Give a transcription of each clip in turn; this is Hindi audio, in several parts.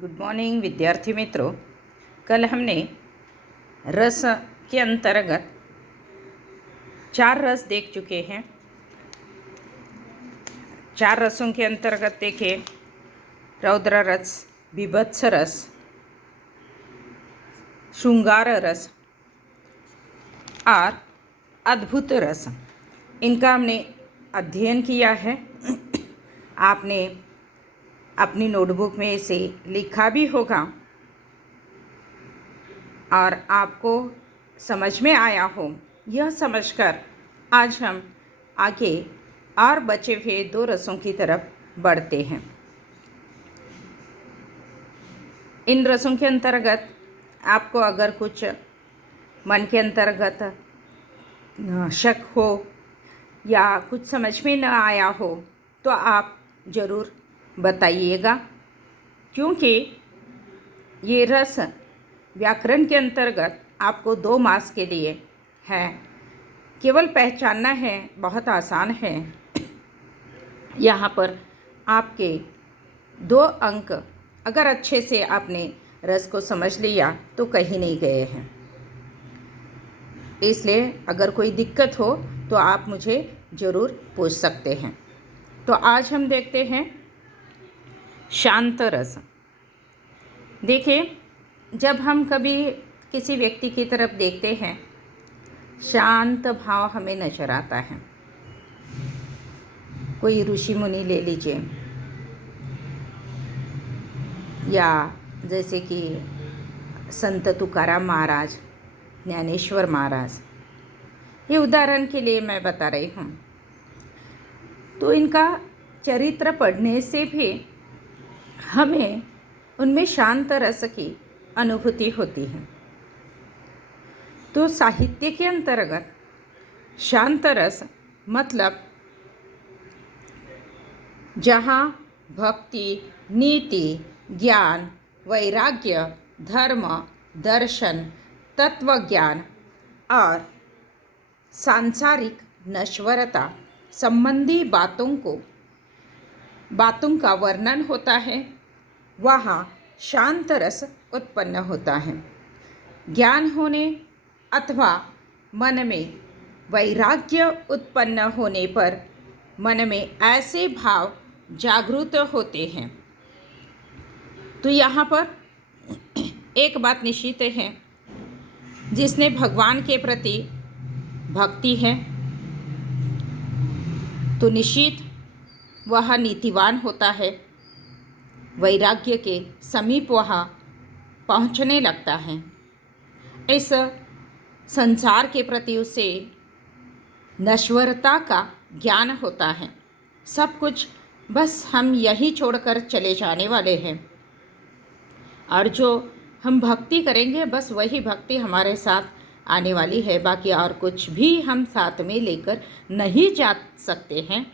गुड मॉर्निंग विद्यार्थी मित्रों। कल हमने रस के अंतर्गत 4 रस देख चुके हैं। 4 रसों के अंतर्गत देखे रौद्र रस, बीभत्स रस, श्रृंगार रस और अद्भुत रस। इनका हमने अध्ययन किया है। आपने अपनी नोटबुक में इसे लिखा भी होगा और आपको समझ में आया हो। यह समझकर आज हम आगे और बचे हुए 2 रसों की तरफ बढ़ते हैं। इन रसों के अंतर्गत आपको अगर कुछ मन के अंतर्गत शक हो या कुछ समझ में न आया हो तो आप ज़रूर बताइएगा, क्योंकि ये रस व्याकरण के अंतर्गत आपको 2 मास के लिए है। केवल पहचानना है, बहुत आसान है। यहाँ पर आपके 2 अंक अगर अच्छे से आपने रस को समझ लिया तो कहीं नहीं गए हैं। इसलिए अगर कोई दिक्कत हो तो आप मुझे ज़रूर पूछ सकते हैं। तो आज हम देखते हैं शांत रस। देखिए, जब हम कभी किसी व्यक्ति की तरफ देखते हैं, शांत भाव हमें नजर आता है। कोई ऋषि मुनि ले लीजिए, या जैसे कि संत तुकाराम महाराज, ज्ञानेश्वर महाराज, ये उदाहरण के लिए मैं बता रही हूँ। तो इनका चरित्र पढ़ने से भी हमें उनमें शांत रस की अनुभूति होती है। तो साहित्य के अंतर्गत शांत रस मतलब जहाँ भक्ति, नीति, ज्ञान, वैराग्य, धर्म, दर्शन, तत्वज्ञान और सांसारिक नश्वरता संबंधी बातों का वर्णन होता है, वहाँ शांत रस उत्पन्न होता है। ज्ञान होने अथवा मन में वैराग्य उत्पन्न होने पर मन में ऐसे भाव जागृत होते हैं। तो यहाँ पर एक बात निश्चित है, जिसने भगवान के प्रति भक्ति है तो निश्चित वह नीतिवान होता है, वैराग्य के समीप वह पहुँचने लगता है। इस संसार के प्रति उसे नश्वरता का ज्ञान होता है। सब कुछ बस हम यही छोड़कर चले जाने वाले हैं, और जो हम भक्ति करेंगे बस वही भक्ति हमारे साथ आने वाली है। बाकी और कुछ भी हम साथ में लेकर नहीं जा सकते हैं।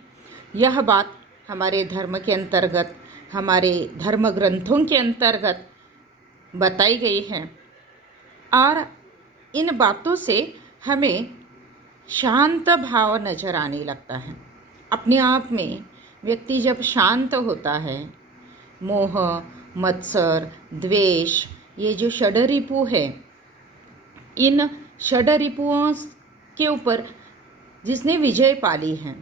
यह बात हमारे धर्म के अंतर्गत, हमारे धर्म ग्रंथों के अंतर्गत बताई गई है, और इन बातों से हमें शांत भाव नजर आने लगता है। अपने आप में व्यक्ति जब शांत होता है, मोह, मत्सर, द्वेष, ये जो षडरिपु है, इन षडरिपुओं के ऊपर जिसने विजय पाली है,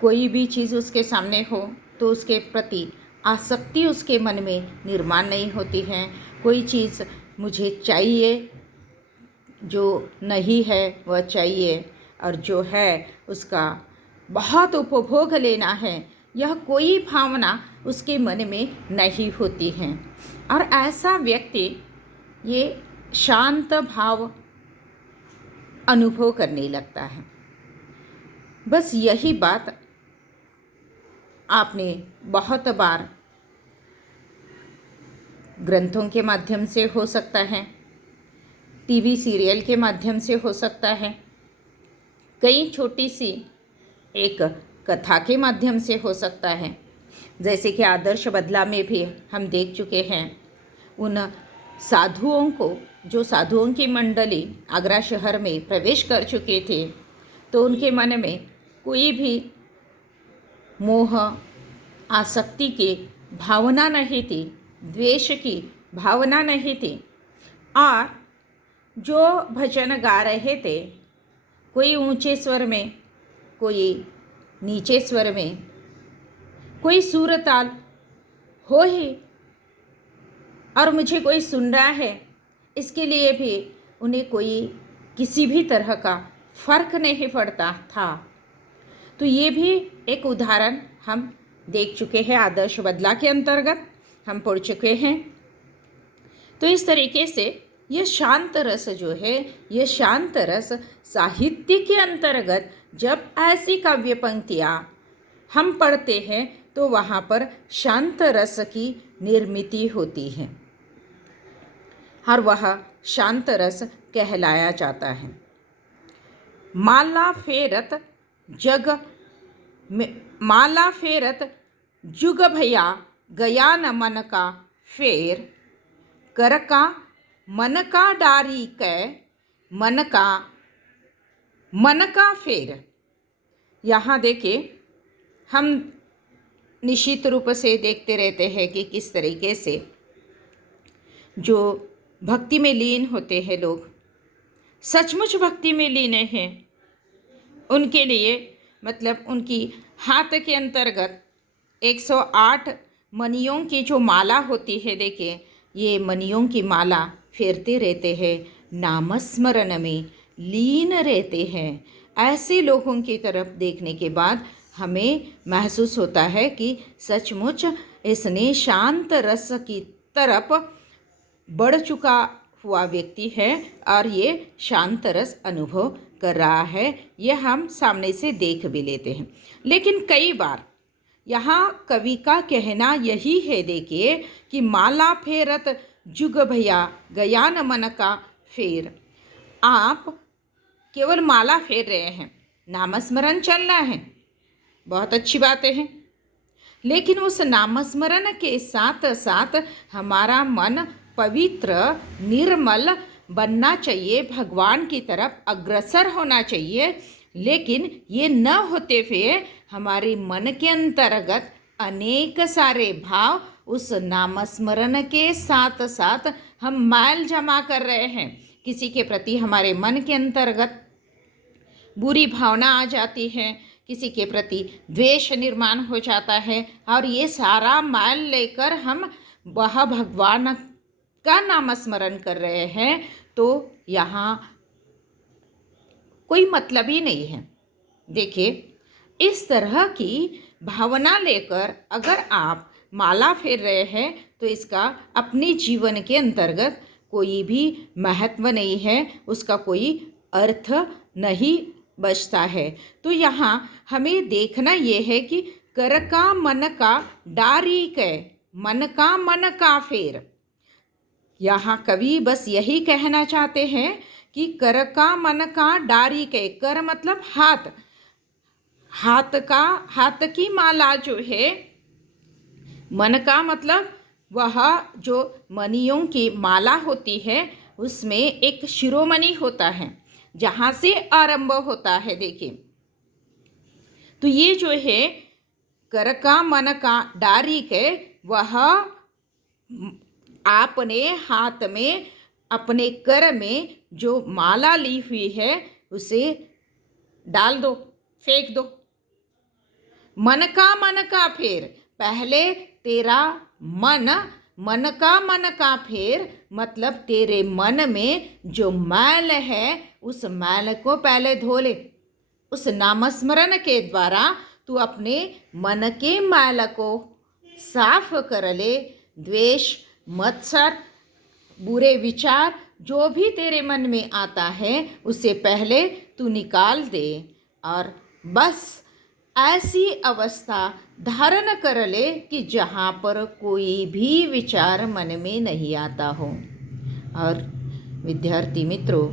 कोई भी चीज़ उसके सामने हो तो उसके प्रति आसक्ति उसके मन में निर्माण नहीं होती है। कोई चीज़ मुझे चाहिए, जो नहीं है वह चाहिए, और जो है उसका बहुत उपभोग लेना है, यह कोई भावना उसके मन में नहीं होती है। और ऐसा व्यक्ति ये शांत भाव अनुभव करने लगता है। बस यही बात आपने बहुत बार ग्रंथों के माध्यम से हो सकता है, टीवी सीरियल के माध्यम से हो सकता है, कई छोटी सी एक कथा के माध्यम से हो सकता है। जैसे कि आदर्श बदला में भी हम देख चुके हैं उन साधुओं को, जो साधुओं की मंडली आगरा शहर में प्रवेश कर चुके थे, तो उनके मन में कोई भी मोह, आसक्ति के भावना नहीं थी, द्वेष की भावना नहीं थी। और जो भजन गा रहे थे, कोई ऊंचे स्वर में, कोई नीचे स्वर में, कोई सुर ताल हो ही, और मुझे कोई सुन रहा है, इसके लिए भी उन्हें कोई किसी भी तरह का फर्क नहीं पड़ता था। तो ये भी एक उदाहरण हम देख चुके हैं, आदर्श बदला के अंतर्गत हम पढ़ चुके हैं। तो इस तरीके से ये शांत रस जो है, ये शांत रस साहित्य के अंतर्गत जब ऐसी काव्य पंक्तियाँ हम पढ़ते हैं तो वहाँ पर शांत रस की निर्मिति होती है और वह शांत रस कहलाया जाता है। माला फेरत माला फेरत जुग भया, गया न मन का फेर, कर का मन का डारी कै, मन का फेर। यहाँ देखिए, हम निश्चित रूप से देखते रहते हैं कि किस तरीके से जो भक्ति में लीन होते हैं लोग, सचमुच भक्ति में लीन हैं, उनके लिए मतलब उनकी हाथ के अंतर्गत 108 मणियों की जो माला होती है, देखिए ये मणियों की माला फेरते रहते हैं, नामस्मरण में लीन रहते हैं। ऐसे लोगों की तरफ देखने के बाद हमें महसूस होता है कि सचमुच इसने शांत रस की तरफ बढ़ चुका हुआ व्यक्ति है और ये शांत रस अनुभव कर रहा है। यह हम सामने से देख भी लेते हैं। लेकिन कई बार यहाँ कवि का कहना यही है, देखिए, कि माला फेरत जुग भया, गया न मन का फेर। आप केवल माला फेर रहे हैं, नामस्मरण चल रहा है, बहुत अच्छी बातें हैं, लेकिन उस नामस्मरण के साथ साथ हमारा मन पवित्र निर्मल बनना चाहिए, भगवान की तरफ अग्रसर होना चाहिए। लेकिन ये न होते हुए हमारे मन के अंतर्गत अनेक सारे भाव उस नामस्मरण के साथ साथ हम मैल जमा कर रहे हैं। किसी के प्रति हमारे मन के अंतर्गत बुरी भावना आ जाती है, किसी के प्रति द्वेष निर्माण हो जाता है, और ये सारा मैल लेकर हम वह भगवान का नामस्मरण कर रहे हैं, तो यहाँ कोई मतलब ही नहीं है। देखिए, इस तरह की भावना लेकर अगर आप माला फेर रहे हैं तो इसका अपने जीवन के अंतर्गत कोई भी महत्व नहीं है, उसका कोई अर्थ नहीं बचता है। तो यहाँ हमें देखना ये है कि कर का मन का डारी कै, मन का फेर। यहाँ कवि बस यही कहना चाहते हैं कि कर का मन का डारी कै, कर मतलब हाथ, हाथ की माला जो है, मन का मतलब वह जो मणियों की माला होती है उसमें एक शिरोमणि होता है जहाँ से आरंभ होता है। देखिए, तो ये जो है कर का मन का डारी के, वह आपने हाथ में अपने कर में जो माला ली हुई है उसे डाल दो, फेंक दो। मन का फेर, पहले तेरा मन का फेर मतलब तेरे मन में जो मैल है उस मैल को पहले धो ले। उस नामस्मरण के द्वारा तू अपने मन के मैल को साफ कर ले। द्वेष, मत्सर, बुरे विचार जो भी तेरे मन में आता है उसे पहले तू निकाल दे और बस ऐसी अवस्था धारण कर ले कि जहाँ पर कोई भी विचार मन में नहीं आता हो। और विद्यार्थी मित्रों,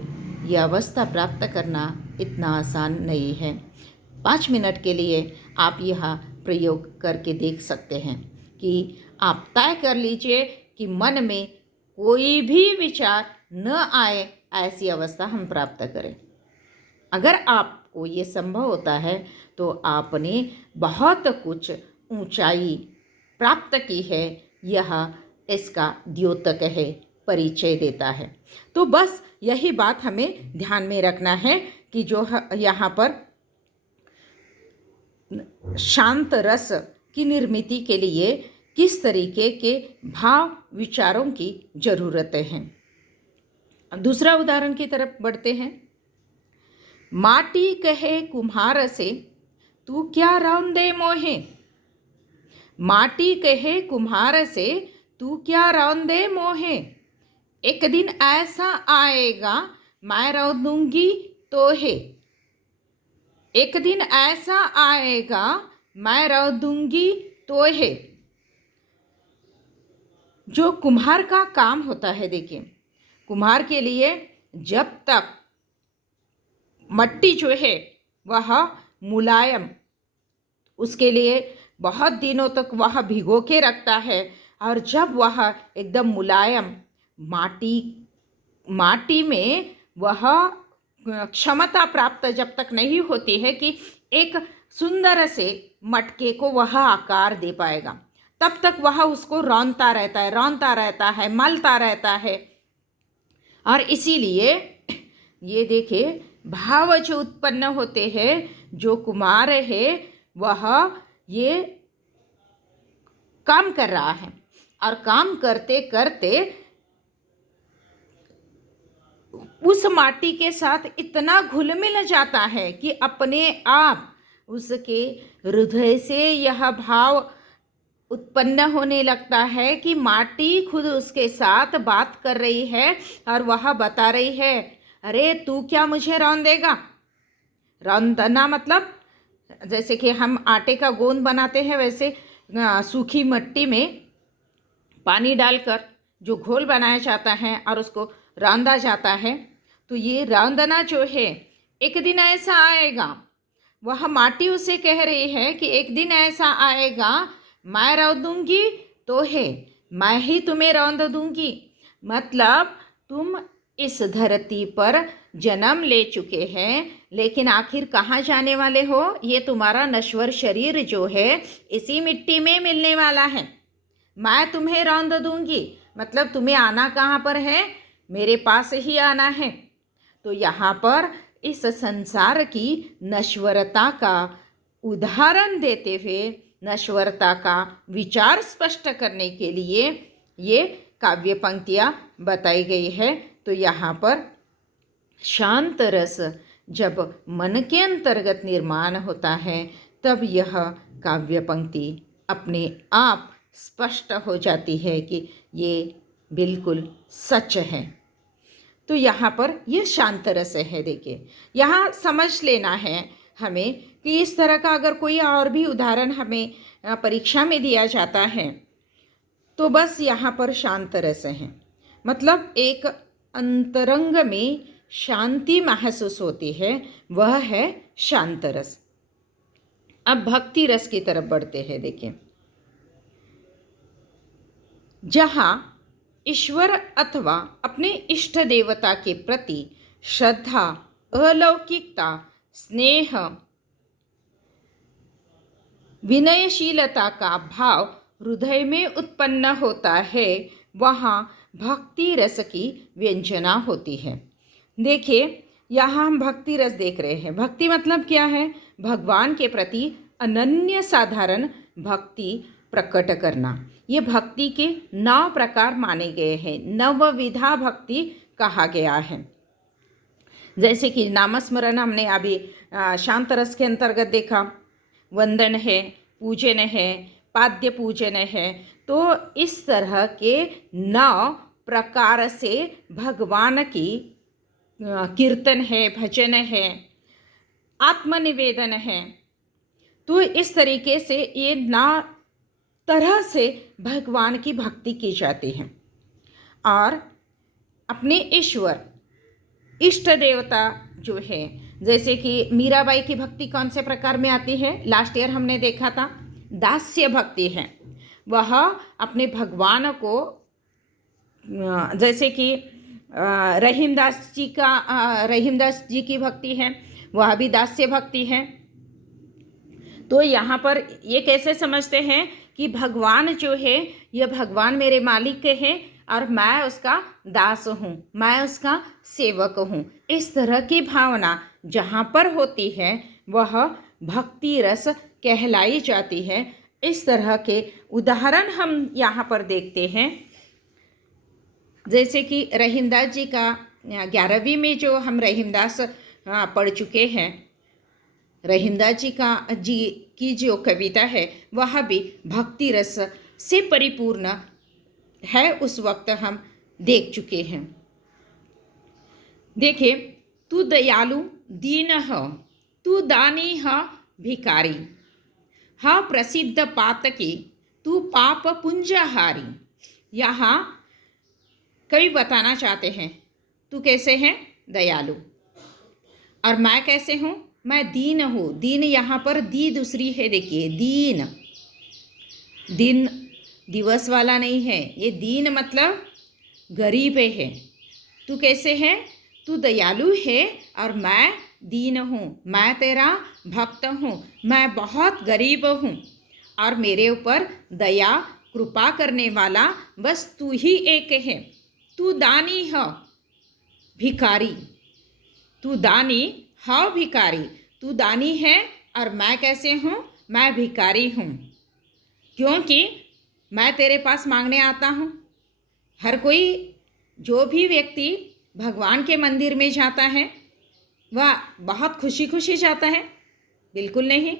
यह अवस्था प्राप्त करना इतना आसान नहीं है। 5 मिनट के लिए आप यह प्रयोग करके देख सकते हैं कि आप तय कर लीजिए कि मन में कोई भी विचार न आए, ऐसी अवस्था हम प्राप्त करें। अगर आपको ये संभव होता है तो आपने बहुत कुछ ऊंचाई प्राप्त की है, यह इसका द्योतक है, परिचय देता है। तो बस यही बात हमें ध्यान में रखना है कि जो यहाँ पर शांत रस की निर्मिति के लिए किस तरीके के भाव विचारों की ज़रूरतें हैं। दूसरा उदाहरण की तरफ बढ़ते हैं। माटी कहे कुम्हार से, तू क्या रौंदे मोहे। माटी कहे कुम्हार से, तू क्या रौंदे मोहे। एक दिन ऐसा आएगा, मैं रौंदूंगी तोहे। एक दिन ऐसा आएगा, मैं रौंदूंगी तोहे। जो कुम्हार का काम होता है, देखिए, कुम्हार के लिए जब तक मट्टी जो है वह मुलायम, उसके लिए बहुत दिनों तक वह भिगो के रखता है, और जब वह एकदम मुलायम माटी में वह क्षमता प्राप्त जब तक नहीं होती है कि एक सुंदर से मटके को वह आकार दे पाएगा, तब तक वह उसको रौंदता रहता है, मलता रहता है। और इसीलिए ये देखिए, भाव जो उत्पन्न होते हैं, जो कुम्हार है वह ये काम कर रहा है, और काम करते करते उस माटी के साथ इतना घुल मिल जाता है कि अपने आप उसके हृदय से यह भाव उत्पन्न होने लगता है कि माटी खुद उसके साथ बात कर रही है, और वह बता रही है, अरे तू क्या मुझे रौंदेगा। रौंदना मतलब जैसे कि हम आटे का गोंद बनाते हैं, वैसे सूखी मिट्टी में पानी डालकर जो घोल बनाया जाता है और उसको रौंदा जाता है। तो ये रौंदना जो है, एक दिन ऐसा आएगा, वह माटी उसे कह रही है कि एक दिन ऐसा आएगा, मैं रौंदूंगी तो है, मैं ही तुम्हें रौंद दूंगी। मतलब तुम इस धरती पर जन्म ले चुके हैं, लेकिन आखिर कहाँ जाने वाले हो। ये तुम्हारा नश्वर शरीर जो है इसी मिट्टी में मिलने वाला है। मैं तुम्हें रौंद दूंगी मतलब तुम्हें आना कहाँ पर है, मेरे पास ही आना है। तो यहाँ पर इस संसार की नश्वरता का उदाहरण देते हुए, नश्वरता का विचार स्पष्ट करने के लिए ये काव्य पंक्तियाँ बताई गई है। तो यहाँ पर शांत रस जब मन के अंतर्गत निर्माण होता है, तब यह काव्य पंक्ति अपने आप स्पष्ट हो जाती है कि ये बिल्कुल सच है। तो यहाँ पर ये शांत रस है। देखिए, यहाँ समझ लेना है हमें कि इस तरह का अगर कोई और भी उदाहरण हमें परीक्षा में दिया जाता है, तो बस यहाँ पर शांत रस है, मतलब एक अंतरंग में शांति महसूस होती है, वह है शांत रस। अब भक्ति रस की तरफ बढ़ते हैं। देखिए, जहाँ ईश्वर अथवा अपने इष्ट देवता के प्रति श्रद्धा, अलौकिकता, स्नेह, विनयशीलता का भाव हृदय में उत्पन्न होता है, वहाँ भक्ति रस की व्यंजना होती है। देखिए, यहाँ हम भक्ति रस देख रहे हैं। भक्ति मतलब क्या है? भगवान के प्रति अनन्य साधारण भक्ति प्रकट करना। ये भक्ति के 9 प्रकार माने गए हैं, 9 विधा भक्ति कहा गया है। जैसे कि नामस्मरण हमने अभी शांत रस के अंतर्गत देखा, वंदन है, पूजन है, पाद्य पूजन है। तो इस तरह के 9 प्रकार से भगवान की कीर्तन है, भजन है, आत्मनिवेदन है। तो इस तरीके से ये 9 तरह से भगवान की भक्ति की जाती है। और अपने ईश्वर, इष्ट देवता जो है, जैसे कि मीराबाई की भक्ति कौन से प्रकार में आती है? लास्ट ईयर हमने देखा था, दास्य भक्ति है। वह अपने भगवान को, जैसे कि रहीमदास जी की भक्ति है, वह भी दास्य भक्ति है। तो यहाँ पर ये कैसे समझते हैं कि भगवान जो है, यह भगवान मेरे मालिक हैं और मैं उसका दास हूँ, मैं उसका सेवक हूँ। इस तरह की भावना जहाँ पर होती है वह भक्ति रस कहलाई जाती है। इस तरह के उदाहरण हम यहाँ पर देखते हैं, जैसे कि रहीमदास जी का 11वीं में जो हम रहीमदास पढ़ चुके हैं, रहीमदास जी की जो कविता है वह भी भक्ति रस से परिपूर्ण है, उस वक्त हम देख चुके हैं। देखिए, तू दयालु दीन ह, तू दानी ह भिकारी, ह प्रसिद्ध पातकी, तू पाप पुंजहारी। यहाँ कवि बताना चाहते हैं, तू कैसे है? दयालु। और मैं कैसे हूँ? मैं दीन हूँ। दीन यहाँ पर दी दूसरी है, देखिए दीन, दिन दिवस वाला नहीं है, ये दीन मतलब गरीब है। तू कैसे है? तू दयालु है और मैं दीन हूँ, मैं तेरा भक्त हूँ, मैं बहुत गरीब हूँ और मेरे ऊपर दया कृपा करने वाला बस तू ही एक है। तू दानी है भिखारी, तू दानी है भिखारी। तू दानी है और मैं कैसे हूँ? मैं भिखारी हूँ, क्योंकि मैं तेरे पास मांगने आता हूँ। हर कोई, जो भी व्यक्ति भगवान के मंदिर में जाता है वह बहुत खुशी खुशी जाता है? बिल्कुल नहीं।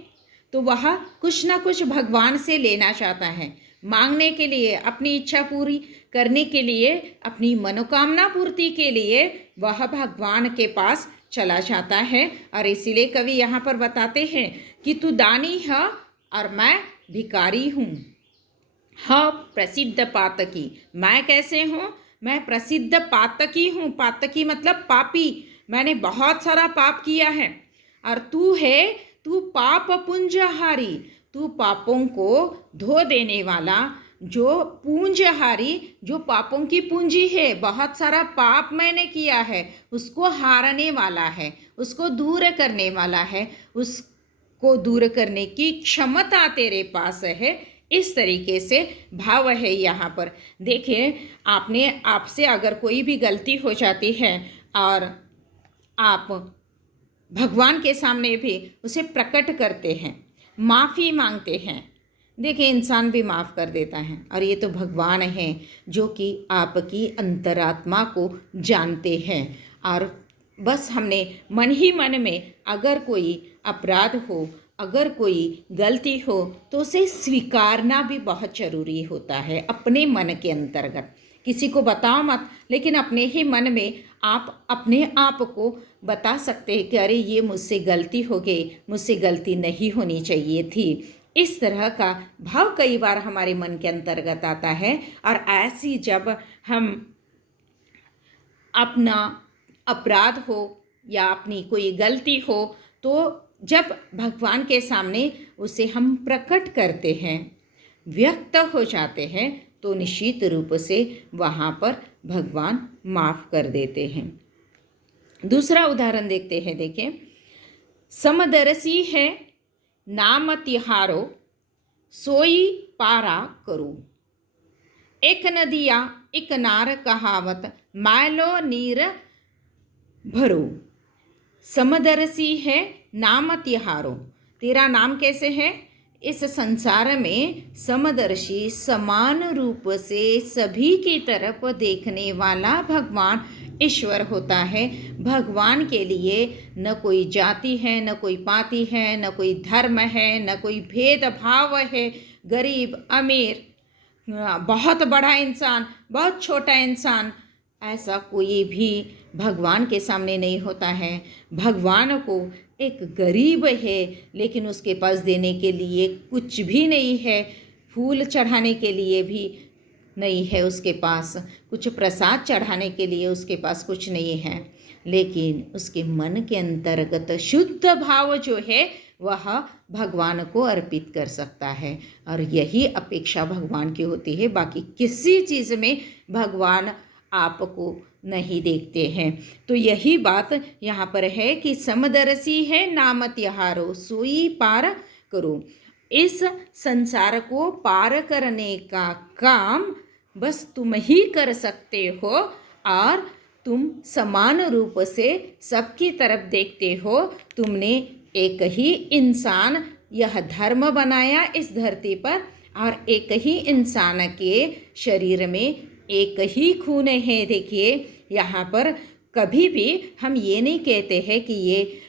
तो वह कुछ ना कुछ भगवान से लेना चाहता है, मांगने के लिए, अपनी इच्छा पूरी करने के लिए, अपनी मनोकामना पूर्ति के लिए वह भगवान के पास चला जाता है। और इसीलिए कवि यहाँ पर बताते हैं कि तू दानी है और मैं भिखारी हूँ। हाँ, प्रसिद्ध पातकी, मैं कैसे हूँ? मैं प्रसिद्ध पातकी हूँ। पातकी मतलब पापी, मैंने बहुत सारा पाप किया है। और तू है, तू पाप पुंजहारी, तू पापों को धो देने वाला, जो पूंजहारी, जो पापों की पूंजी है, बहुत सारा पाप मैंने किया है, उसको हारने वाला है, उसको दूर करने वाला है, उसको दूर करने की क्षमता तेरे पास है। इस तरीके से भाव है यहाँ पर। देखिए, आपसे अगर कोई भी गलती हो जाती है और आप भगवान के सामने भी उसे प्रकट करते हैं, माफ़ी मांगते हैं, देखिए इंसान भी माफ़ कर देता है। और ये तो भगवान हैं जो कि आपकी अंतरात्मा को जानते हैं। और बस हमने मन ही मन में अगर कोई अपराध हो, अगर कोई गलती हो, तो उसे स्वीकारना भी बहुत ज़रूरी होता है अपने मन के अंतर्गत। किसी को बताओ मत, लेकिन अपने ही मन में आप अपने आप को बता सकते हैं कि अरे ये मुझसे गलती हो गई, मुझसे गलती नहीं होनी चाहिए थी। इस तरह का भाव कई बार हमारे मन के अंतर्गत आता है। और ऐसी जब हम अपना अपराध हो या अपनी कोई गलती हो, तो जब भगवान के सामने उसे हम प्रकट करते हैं, व्यक्त हो जाते हैं, तो निश्चित रूप से वहाँ पर भगवान माफ़ कर देते हैं। दूसरा उदाहरण देखते हैं। देखिए, समदरसी है नाम तिहारो, सोई पारा करूँ, एक नदिया एक नार कहावत, मैलो नीर भरो। समदरसी है नाम तिहारो, तेरा नाम कैसे है? इस संसार में समदर्शी, समान रूप से सभी की तरफ देखने वाला भगवान ईश्वर होता है। भगवान के लिए न कोई जाति है, न कोई पाति है, न कोई धर्म है, न कोई भेदभाव है। गरीब अमीर, बहुत बड़ा इंसान, बहुत छोटा इंसान, ऐसा कोई भी भगवान के सामने नहीं होता है। भगवान को एक गरीब है लेकिन उसके पास देने के लिए कुछ भी नहीं है, फूल चढ़ाने के लिए भी नहीं है उसके पास, कुछ प्रसाद चढ़ाने के लिए उसके पास कुछ नहीं है, लेकिन उसके मन के अंतर्गत शुद्ध भाव जो है वह भगवान को अर्पित कर सकता है। और यही अपेक्षा भगवान की होती है। बाकी किसी चीज़ में भगवान आपको नहीं देखते हैं। तो यही बात यहाँ पर है कि समदरसी है नाम तिहारो, सोई पार करो। इस संसार को पार करने का काम बस तुम ही कर सकते हो और तुम समान रूप से सबकी तरफ देखते हो। तुमने एक ही इंसान यह धर्म बनाया इस धरती पर और एक ही इंसान के शरीर में एक ही खून है। देखिए यहाँ पर कभी भी हम ये नहीं कहते हैं कि ये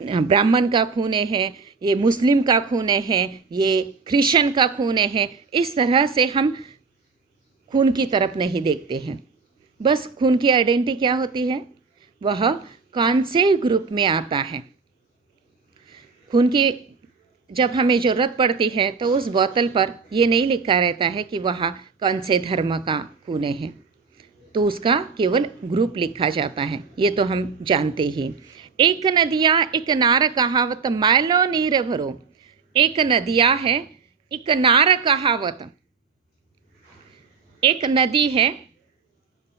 ब्राह्मण का खून है, ये मुस्लिम का खून है, ये क्रिश्चियन का खून है। इस तरह से हम खून की तरफ नहीं देखते हैं। बस खून की आइडेंटिटी क्या होती है, वह कौन से ग्रुप में आता है। खून की जब हमें ज़रूरत पड़ती है तो उस बोतल पर ये नहीं लिखा रहता है कि वह कौन से धर्म का खून है, तो उसका केवल ग्रुप लिखा जाता है। ये तो हम जानते ही। एक नदिया एक नार कहावत मैलो नीर भरो। एक नदिया है, एक नार कहावत। एक नदी है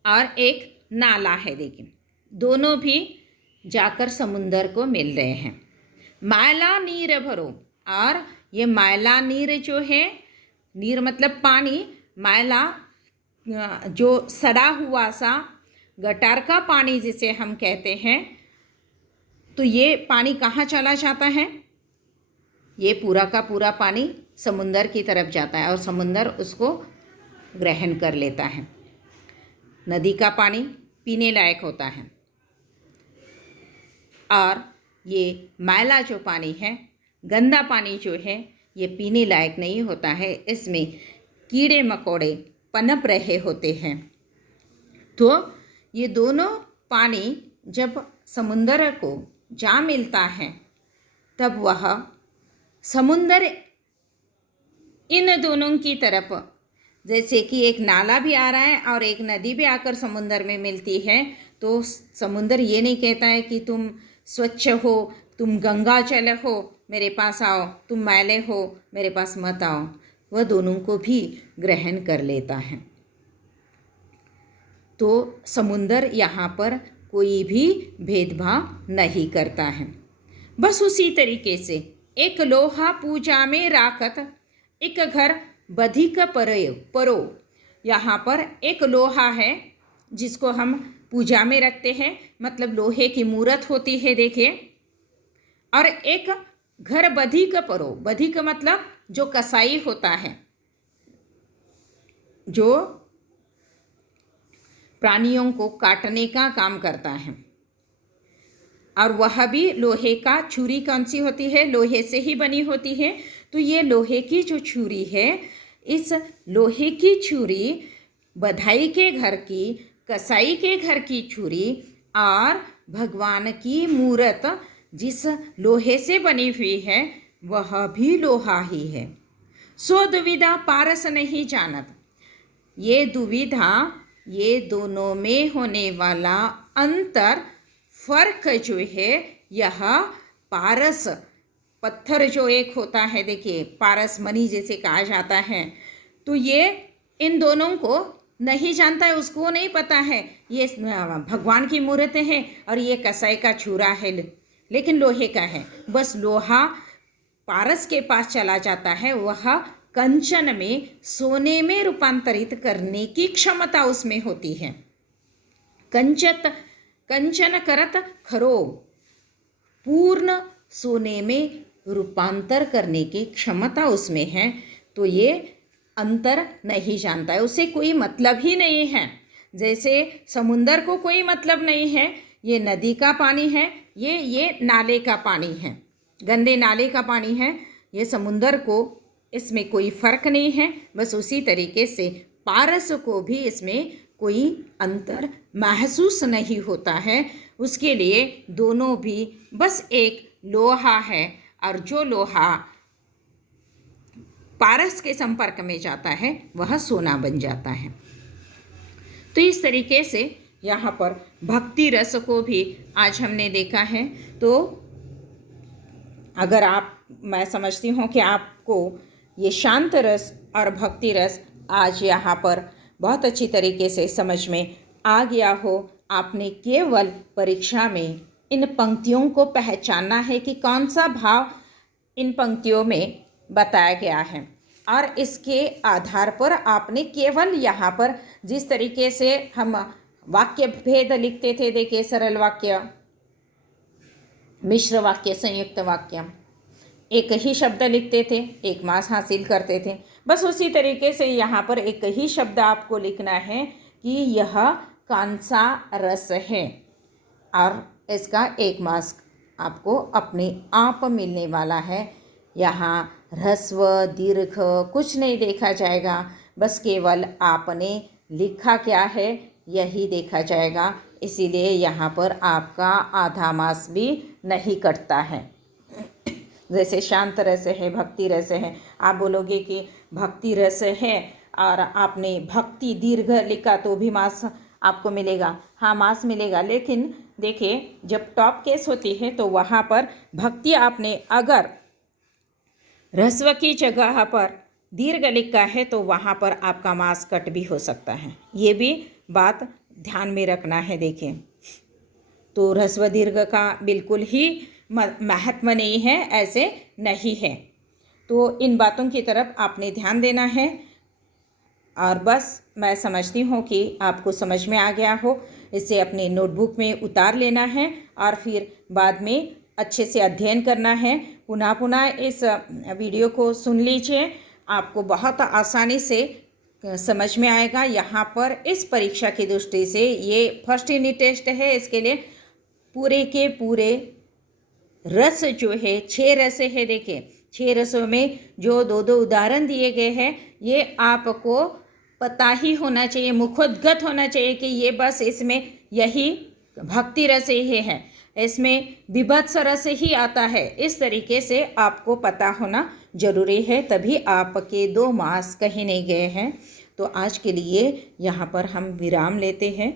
और एक नाला है। देखिए दोनों भी जाकर समुंदर को मिल रहे हैं। मैला नीर भरो, और ये मैला नीर जो है, नीर मतलब पानी, मैला जो सड़ा हुआ सा गटार का पानी जिसे हम कहते हैं, तो ये पानी कहाँ चला जाता है, ये पूरा का पूरा पानी समुंदर की तरफ जाता है और समुंदर उसको ग्रहण कर लेता है। नदी का पानी पीने लायक होता है और ये मैला जो पानी है, गंदा पानी जो है, ये पीने लायक नहीं होता है। इसमें कीड़े मकोड़े पनप रहे होते हैं। तो ये दोनों पानी जब समुंदर को जा मिलता है तब वह समुंदर इन दोनों की तरफ, जैसे कि एक नाला भी आ रहा है और एक नदी भी आकर समुंदर में मिलती है, तो समुंदर ये नहीं कहता है कि तुम स्वच्छ हो, तुम गंगा जल हो, मेरे पास आओ, तुम मैले हो, मेरे पास मत आओ। वह दोनों को भी ग्रहण कर लेता है। तो समुंदर यहाँ पर कोई भी भेदभाव नहीं करता है। बस उसी तरीके से एक लोहा पूजा में राखत, एक घर बधिक परो। यहाँ पर एक लोहा है जिसको हम पूजा में रखते हैं, मतलब लोहे की मूर्त होती है, देखिए। और एक घर बधिक परो, बधिक मतलब जो कसाई होता है, जो प्राणियों को काटने का काम करता है, और वह भी लोहे का। छुरी कौन सी होती है, लोहे से ही बनी होती है। तो ये लोहे की जो छुरी है, इस लोहे की छुरी बधाई के घर की, कसाई के घर की छुरी, और भगवान की मूर्त जिस लोहे से बनी हुई है वह भी लोहा ही है। सो दुविधा पारस नहीं जानत। ये दुविधा, ये दोनों में होने वाला अंतर, फर्क जो है, यह पारस, पत्थर जो एक होता है, देखिए पारस मणि जैसे कहा जाता है, तो ये इन दोनों को नहीं जानता है, उसको नहीं पता है ये भगवान की मूर्त है और ये कसाई का छुरा है, लेकिन लोहे का है। बस लोहा पारस के पास चला जाता है, वह कंचन में, सोने में रूपांतरित करने की क्षमता उसमें होती है। कंचन करत खरो, पूर्ण सोने में रूपांतर करने की क्षमता उसमें है। तो ये अंतर नहीं जानता है, उसे कोई मतलब ही नहीं है। जैसे समुंदर को कोई मतलब नहीं है, ये नदी का पानी है, ये नाले का पानी है, गंदे नाले का पानी है, ये समुंदर को इसमें कोई फर्क नहीं है। बस उसी तरीके से पारस को भी इसमें कोई अंतर महसूस नहीं होता है। उसके लिए दोनों भी बस एक लोहा है, और जो लोहा पारस के संपर्क में जाता है वह सोना बन जाता है। तो इस तरीके से यहाँ पर भक्ति रस को भी आज हमने देखा है। तो अगर मैं समझती हूँ कि आपको ये शांत रस और भक्ति रस आज यहाँ पर बहुत अच्छी तरीके से समझ में आ गया हो। आपने केवल परीक्षा में इन पंक्तियों को पहचानना है कि कौन सा भाव इन पंक्तियों में बताया गया है। और इसके आधार पर आपने केवल यहाँ पर जिस तरीके से हम वाक्य भेद लिखते थे, देखिए सरल वाक्य, मिश्र वाक्य, संयुक्त वाक्य, एक ही शब्द लिखते थे, एक मास हासिल करते थे। बस उसी तरीके से यहाँ पर एक ही शब्द आपको लिखना है कि यह कौन सा रस है, और इसका एक मास आपको अपने आप मिलने वाला है। यहाँ ह्रस्व दीर्घ कुछ नहीं देखा जाएगा, बस केवल आपने लिखा क्या है यही देखा जाएगा। इसीलिए यहाँ पर आपका आधा मास भी नहीं कटता है। जैसे शांत रस है, भक्ति रस है, आप बोलोगे कि भक्ति रस है और आपने भक्ति दीर्घ लिखा तो भी मास आपको मिलेगा, हाँ मास मिलेगा। लेकिन देखिए जब टॉप केस होती है तो वहाँ पर भक्ति आपने अगर ह्रस्व की जगह पर दीर्घ लिखा है तो वहाँ पर आपका मास कट भी हो सकता है। ये भी बात ध्यान में रखना है। देखिए तो ह्रस्व दीर्घ का बिल्कुल ही महत्व नहीं है, ऐसे नहीं है। तो इन बातों की तरफ आपने ध्यान देना है। और बस मैं समझती हूँ कि आपको समझ में आ गया हो। इसे अपने नोटबुक में उतार लेना है और फिर बाद में अच्छे से अध्ययन करना है। पुनः पुनः इस वीडियो को सुन लीजिए, आपको बहुत आसानी से समझ में आएगा। यहाँ पर इस परीक्षा की दृष्टि से ये फर्स्ट यूनिट टेस्ट है, इसके लिए पूरे के पूरे रस जो है 6 रस है। देखिए 6 रसों में जो दो दो उदाहरण दिए गए हैं ये आपको पता ही होना चाहिए, मुखोद्गत होना चाहिए कि ये बस इसमें यही भक्ति रस ही है, इसमें विभत्स रस ही आता है। इस तरीके से आपको पता होना जरूरी है, तभी आपके 2 मास कहीं नहीं गए हैं। तो आज के लिए यहाँ पर हम विराम लेते हैं।